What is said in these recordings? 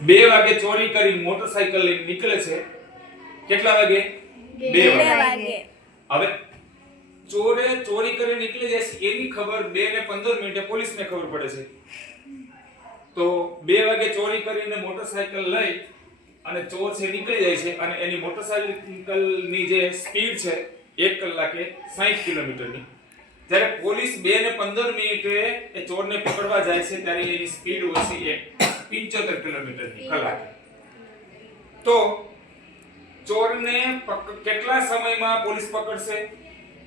2 વાગે ચોરી કરી મોટરસાઇકલ લઈને નીકળે છે. કેટલા વાગે? 2 વાગે. હવે ચોરે ચોરી કરી નીકળી જાય છે એની ખબર 2:15 પોલીસને ખબર પડે છે. તો 2 વાગે ચોરી કરીને મોટરસાઇકલ લઈ અને ચોર છે નીકળી જાય છે અને એની મોટરસાઇકલની જે સ્પીડ છે 1 કલાકે 60 કિલોમીટરની. જ્યારે પોલીસ 2:15 એ ચોરને પકડવા જાય છે ત્યારે એની સ્પીડ હોય છે 75 કિલોમીટરની કલાકે. તો ચોરને કેટલા સમયમાં પોલીસ પકડશે,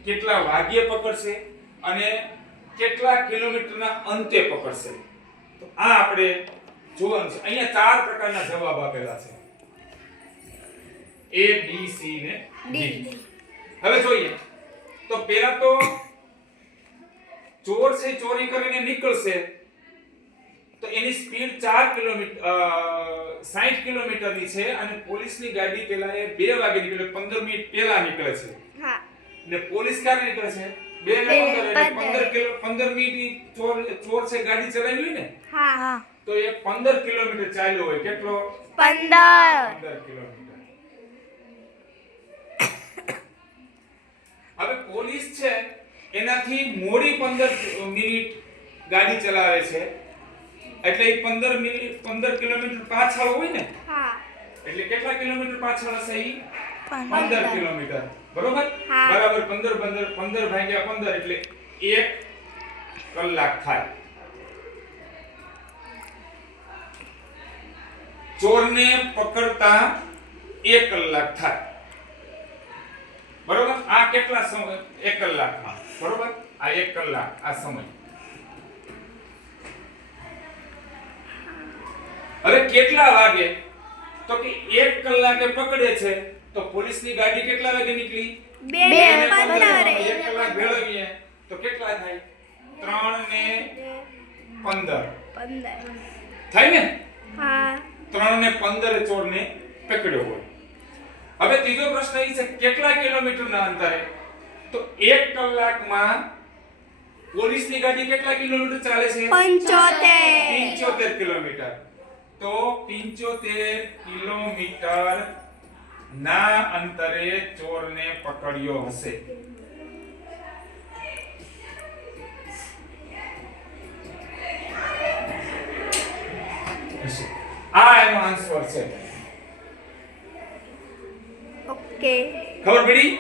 કેટલા વાગ્યે પકડશે અને કેટલા કિલોમીટરના અંતે પકડશે, તો આ આપણે જોવાનું છે. અહીંયા 4 પ્રકારના જવાબ આપેલા છે, A B C ને D. હવે જોઈએ તો પહેલા તો ચોર છે ચોરી કરીને નીકળશે તો એની સ્પીડ 4 કિલોમીટર 60 કિલોમીટરની છે અને પોલીસની ગાડી પહેલા એ 2 વાગે નીકળે, 15 મિનિટ પહેલા નીકળે છે. હા. ને પોલીસ ક્યારે નીકળે છે? 2:15 મિનિટ ચોર છે ગાડી ચલાવી હોય ને. હા. તો એ 15 કિલોમીટર ચાલ્યો હોય. કેટલો? 15 કિલોમીટર. હવે પોલીસ છે એનાથી મોડી 15 મિનિટ ગાડી ચલાવે છે એટલે એ 15 કિલોમીટર પાછળ હોય ને. હા. એટલે કેટલા કિલોમીટર પાછળ હશે? 15 કિલોમીટર. બરોબર? બરાબર. 15 ભાગ્યા 15 એટલે 1 કલાક થાય. ચોરને પકડતા 1 કલાક થાય. બરોબર? આ કેટલા સમય? 1 કલાકમાં. બરોબર? આ 1 કલાક આ સમય. હવે કેટલા વાગે? તો કે 1 કલાકે પકડે છે તો પોલીસની ગાડી કેટલા વાગે નીકળી? 2:15. 1 કલાક ભેળવીએ તો કેટલા થાય? 3:15 થાય ને? હા. 3:15 ચોરને પકડ્યો હોય. હવે ત્રીજો પ્રશ્ન એ છે કેટલા કિલોમીટરના અંતરે? તો 1 કલાકમાં પોલીસની ગાડી કેટલા કિલોમીટર ચાલે છે? 75 કિલોમીટર. તો 75 કિલોમીટર ના અંતરે ચોરને પકડ્યો હશે. આ એનો આન્સર છે. ઓકે, ખબર પડી?